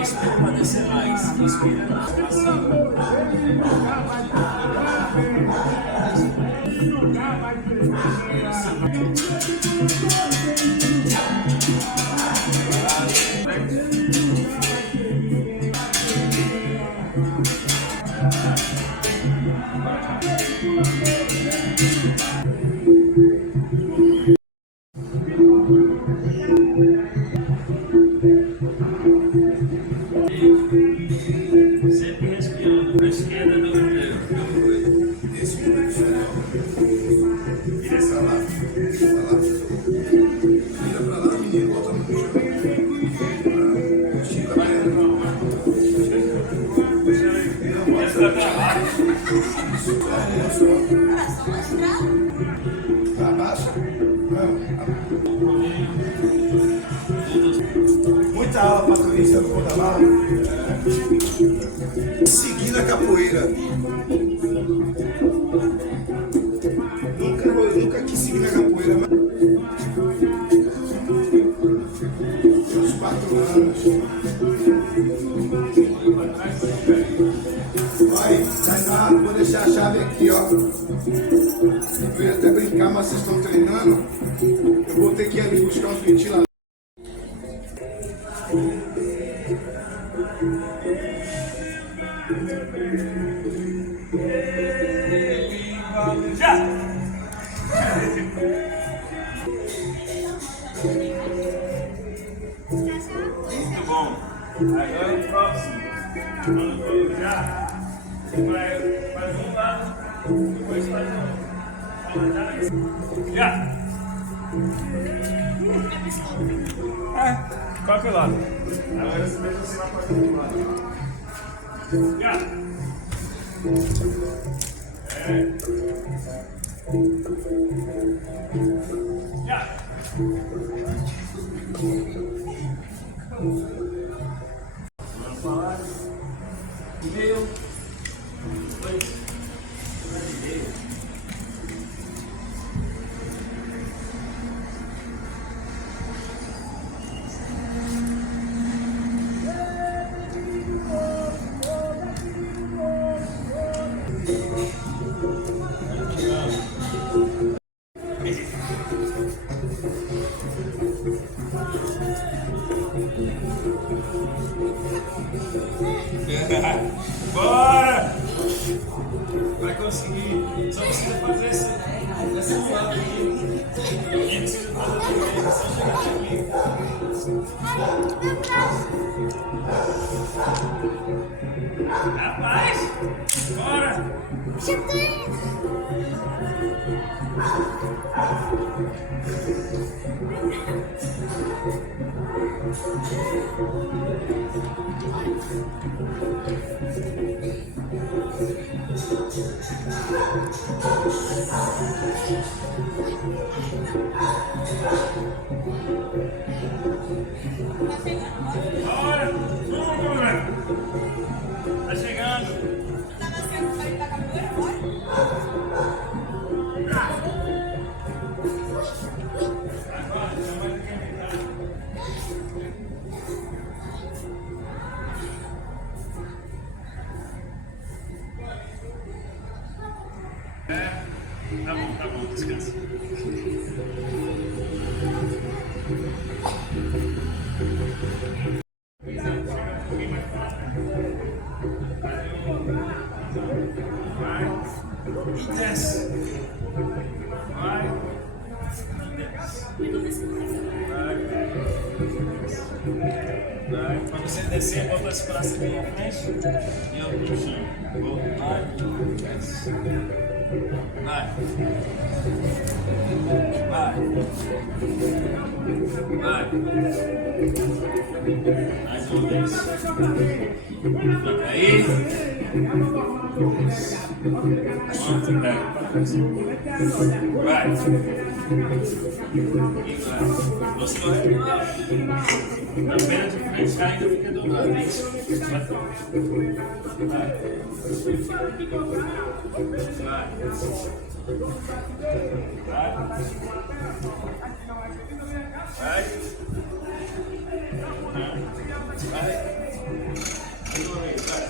Inspira para descer mais. Inspira. Sempre respirando para a esquerda do dedo. Vira pra lá. Vira pra lá, menino. Volta no chão. Estica a perna. Entra pra baixo. Isso, abaixa. Muita aula para turista no Portugal. Seguir na capoeira. Nunca quis seguir na capoeira, mas uns 4 anos. Vai lá, vou deixar a chave aqui, ó. Eu ia até brincar, mas vocês estão treinando. Eu vou ter que ir ali buscar uns ventiladores. Já! Muito bom. Agora o próximo. Quando já, vai faz um lado, depois faz outro. Já! Qual que é o lado? Agora você vai ensinar para o outro lado. Já! Já! Vamos falar. Meio. 2. Meio. Bora! Vai conseguir. Só precisa fazer esse lado aqui. Ninguém precisa fazer também. É só chegar aqui. Rapaz! Bora! Bora! Tá chegando! Tá nascendo o da capoeira agora? Agora, já vai ter tá bom, descansa. Vai e desce. Vai e desce. Vai. Quando você descer, bota as braços aqui na frente e eu no chão. Vai e desce. Vai. Vai. Vai. Mais uma vez. Fica aí. Pronto, vai. E vai. Você vai na perna de frente, já ainda fica do lado. Isso. Vai. Vai. Vai. Vai. Vai. Mais uma vez, vai.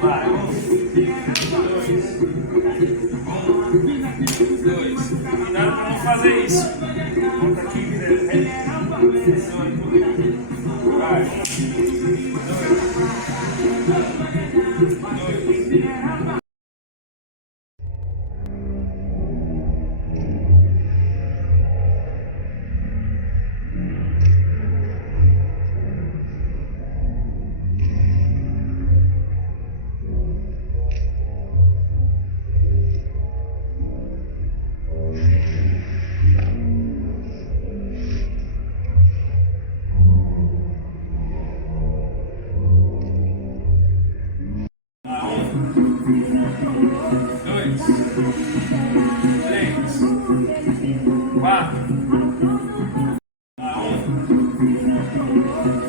Vai, 1, 2, 2. Cuidado pra não fazer isso. Volta aqui, Guilherme. Vai, 1,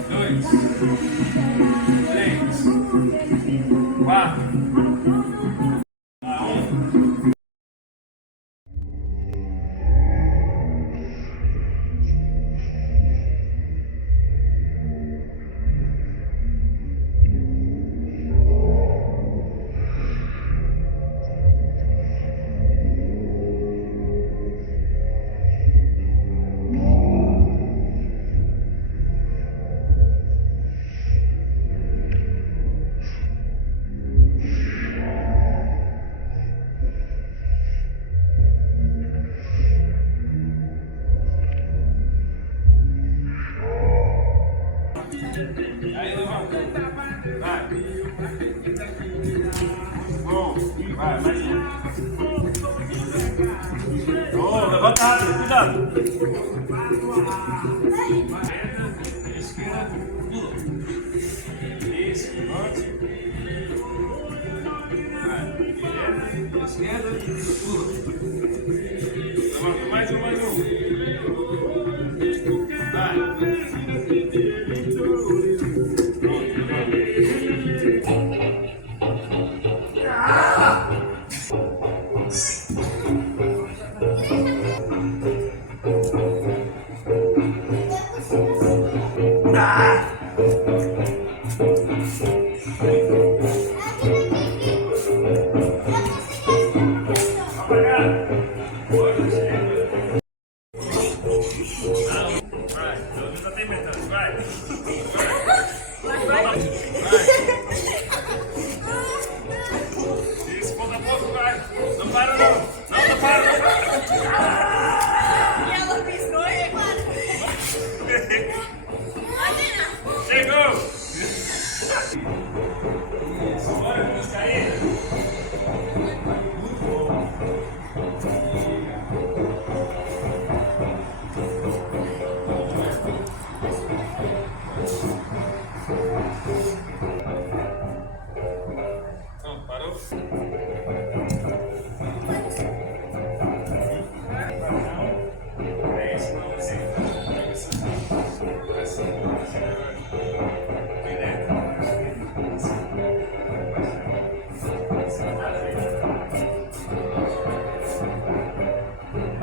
2, 2. Aí, levanta. Vai. Bom, vai, mais um. Bom, levantado, cuidado. Esquerda, pula. Isso, levante. Vai, direita, esquerda, pula. Levanta, mais um, mais um. Vai. Isso, pouco a pouco, vai. Não para, não. Não para, não para. E ela piscou e Chegou. Isso, bora, música aí. Muito bom. Não, parou? É isso, não, assim. Assim, direto.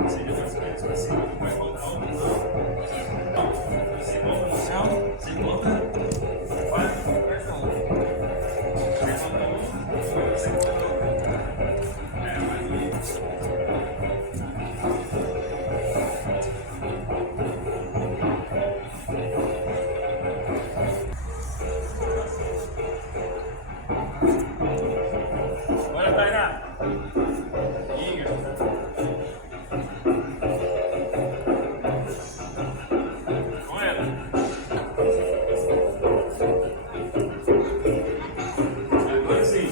Seja mais perto, assim, vai voltar um pouco. Você volta no chão, você volta. Vai, aperta um. Você volta um, você volta outro. Mais um. Bora, Tainá. Inga. Com ela. Agora sim.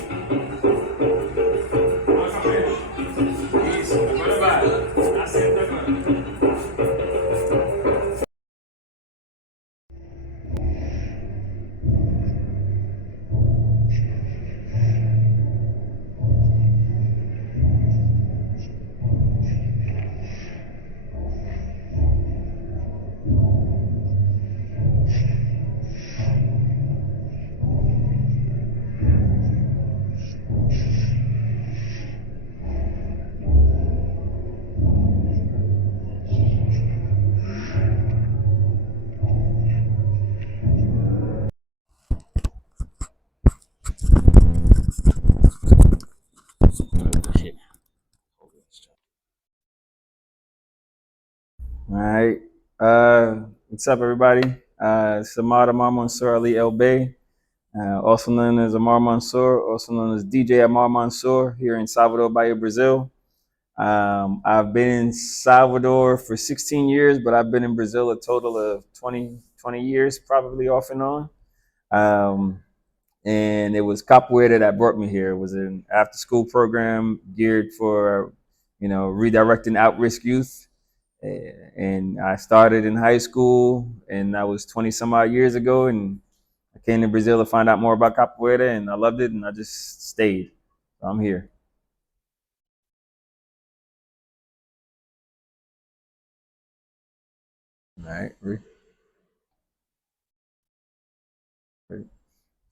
right. What's up, everybody? Samad Amar Mansour Ali El Bey, also known as Amar Mansour, also known as DJ Amar Mansour, here in Salvador, Bahia, Brazil. I've been in Salvador for 16 years, but I've been in Brazil a total of 20 years, probably off and on. Um, and it was capoeira that brought me here. It was an after-school program geared for, redirecting at-risk youth. And I started in high school, and that was 20 some odd years ago. And I came to Brazil to find out more about capoeira, and I loved it, and I just stayed. So I'm here. All right.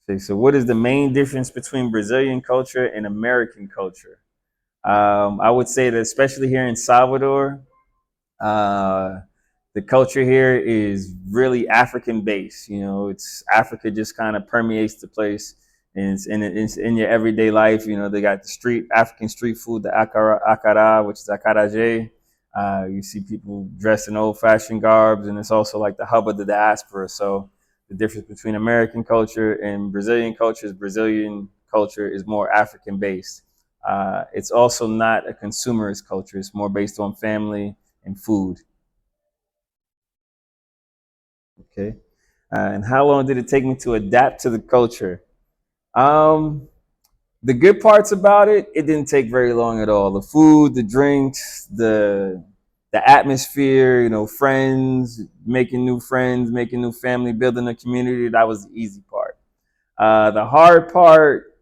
Okay, so what is the main difference between Brazilian culture and American culture? I would say that especially here in Salvador, uh, the culture here is really African based. It's Africa just kind of permeates the place, and it's in your everyday life. They got the African street food, the akara, which is akaraje. You see people dressed in old fashioned garbs, and it's also like the hub of the diaspora. So the difference between American culture and Brazilian culture is Brazilian culture is more African based. It's also not a consumerist culture. It's more based on family and food. Okay. And how long did it take me to adapt to the culture? Um, the good parts about it, it didn't take very long at all. The food, the drinks, the atmosphere, friends, making new friends, making new family, building a community, that was the easy part. The hard part,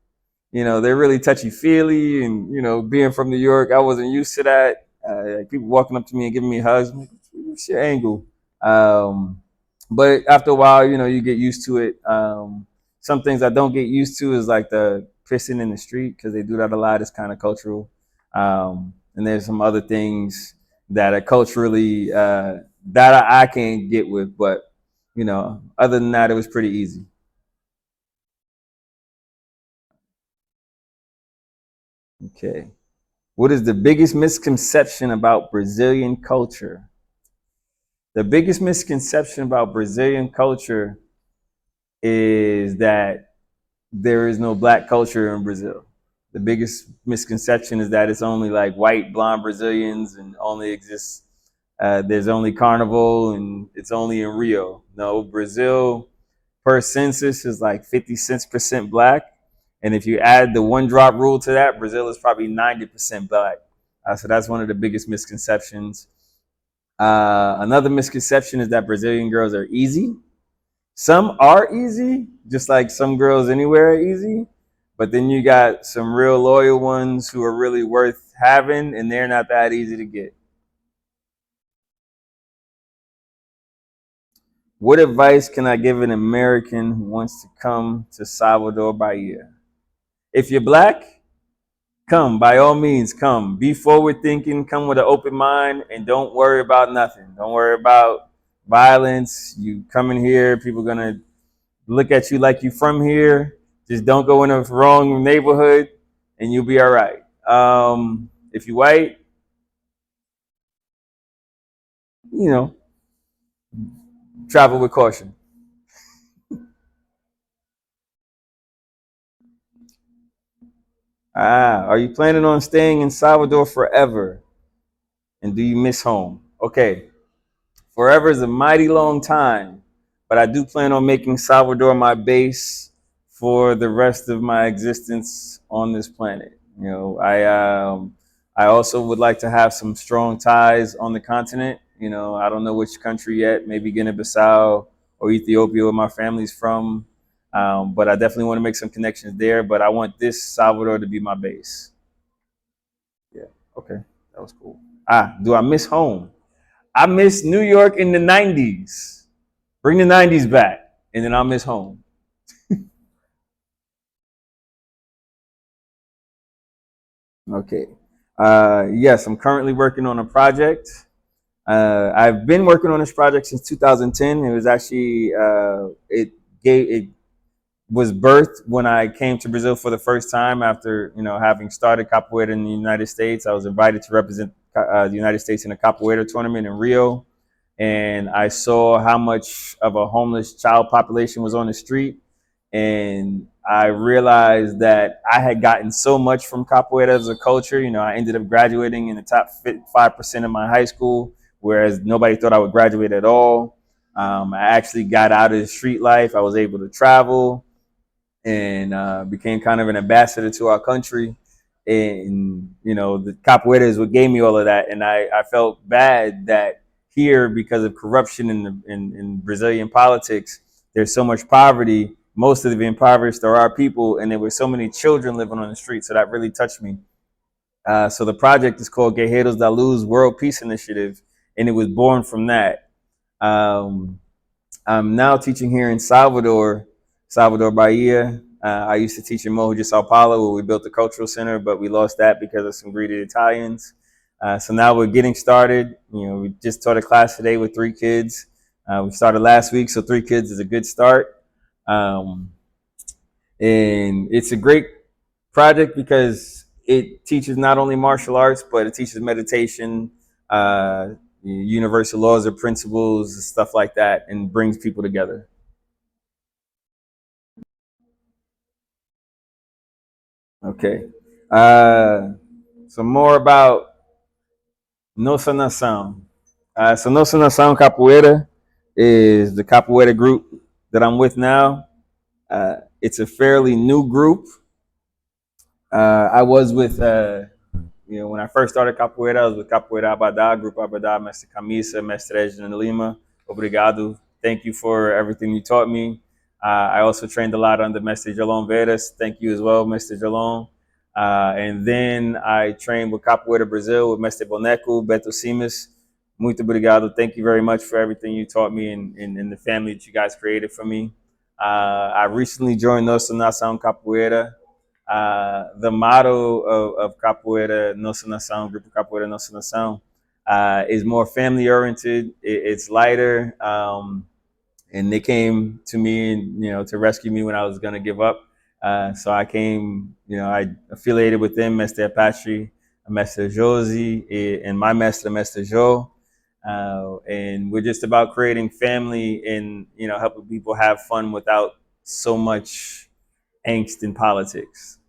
they're really touchy feely, and being from New York, I wasn't used to that. People walking up to me and giving me hugs, I'm like, what's your angle? Um, but after a while, you get used to it. Some things I don't get used to is like the pissing in the street, because they do that a lot. It's kind of cultural. And there's some other things that are culturally that I can't get with, but other than that, it was pretty easy. Okay. What is the biggest misconception about Brazilian culture? The biggest misconception about Brazilian culture is that there is no black culture in Brazil. The biggest misconception is that it's only like white, blonde Brazilians and only exists, there's only carnival and it's only in Rio. No, Brazil per census is like 56% black. And if you add the one drop rule to that, Brazil is probably 90% black. So that's one of the biggest misconceptions. Another misconception is that Brazilian girls are easy. Some are easy, just like some girls anywhere are easy. But then you got some real loyal ones who are really worth having, and they're not that easy to get. What advice can I give an American who wants to come to Salvador Bahia? If you're black, come, by all means, come. Be forward thinking, come with an open mind, and don't worry about nothing. Don't worry about violence. You come in here, people are going to look at you like you from here. Just don't go in a wrong neighborhood, and you'll be all right. If you white, you know, travel with caution. Are you planning on staying in Salvador forever? And do you miss home? Okay, forever is a mighty long time, but I do plan on making Salvador my base for the rest of my existence on this planet. I also would like to have some strong ties on the continent. I don't know which country yet, maybe Guinea-Bissau or Ethiopia, where my family's from. But I definitely want to make some connections there. But I want this Salvador to be my base. Yeah. Okay. That was cool. Do I miss home? I miss New York in the 90s. Bring the 90s back, and then I'll miss home. Okay. Yes, I'm currently working on a project. I've been working on this project since 2010. It was actually it was birthed when I came to Brazil for the first time after having started capoeira in the United States. I was invited to represent the United States in a capoeira tournament in Rio. and I saw how much of a homeless child population was on the street. And I realized that I had gotten so much from capoeira as a culture. You know, I ended up graduating in the top 5% of my high school, whereas nobody thought I would graduate at all. I actually got out of the street life. I was able to travel and became kind of an ambassador to our country. And, you know, the capoeira is what gave me all of that. And I felt bad that here, because of corruption in Brazilian politics, there's so much poverty. Most of the impoverished are our people, and there were so many children living on the street. So that really touched me. So the project is called Guerreiros da Luz World Peace Initiative, and it was born from that. Um, I'm now teaching here in Salvador, Bahia. I used to teach in Mojo, Sao Paulo, where we built the cultural center, but we lost that because of some greedy Italians. So now we're getting started. You know, we just taught a class today with 3 kids. We started last week, so 3 kids is a good start. Um, and it's a great project because it teaches not only martial arts, but it teaches meditation, uh, universal laws or principles, stuff like that, and brings people together. Okay. Some more about Nossa Nação. So Nossa Nação Capoeira is the capoeira group that I'm with now. It's a fairly new group. I was with you know, when I first started capoeira, I was with Capoeira Abadá, Group Abadá, Mestre Camisa, Mestre Edna Lima. Obrigado. Thank you for everything you taught me. I also trained a lot under Mestre Jalon Veras. Thank you as well, Mr. Jalon. And then I trained with Capoeira Brazil with Mestre Boneco, Beto Simas. Muito obrigado. Thank you very much for everything you taught me and the family that you guys created for me. I recently joined Nossa Nação Capoeira. The motto of Capoeira Nossa Nação, Group of Capoeira Nossa Nação, is more family oriented. It's lighter, and they came to me, you know, to rescue me when I was going to give up. So I came, you know, I affiliated with them, Mestre Apache, Mestre Josie, and my Mestre, Mestre Joe. And we're just about creating family and, you know, helping people have fun without so much angst in politics.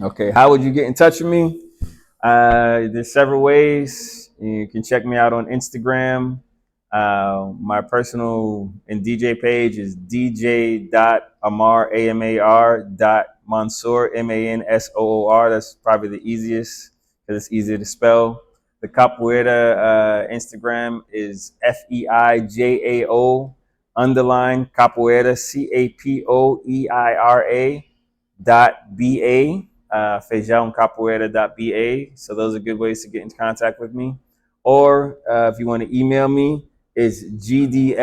Okay, how would you get in touch with me? There's several ways. You can check me out on Instagram. My personal and DJ page is dj.amar, amar.mansoor, mansoor. That's probably the easiest because it's easier to spell. The Capoeira Instagram is FEIJAO _ Capoeira, CAPOEIRA .ba. Feijãocapoeira.ba. So those are good ways to get in contact with me. Or if you want to email me, it's GDLPEACE,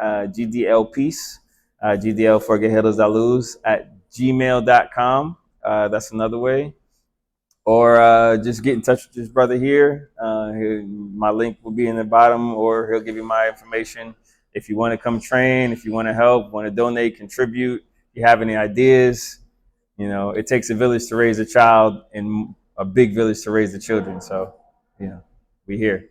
GDL Peace, GDL for Guerreiros da Luz at gmail.com. That's another way. Or just get in touch with this brother here. My link will be in the bottom, or he'll give you my information. If you want to come train, if you want to help, want to donate, contribute, if you have any ideas, you know, it takes a village to raise a child and a big village to raise the children. So, you know, we here.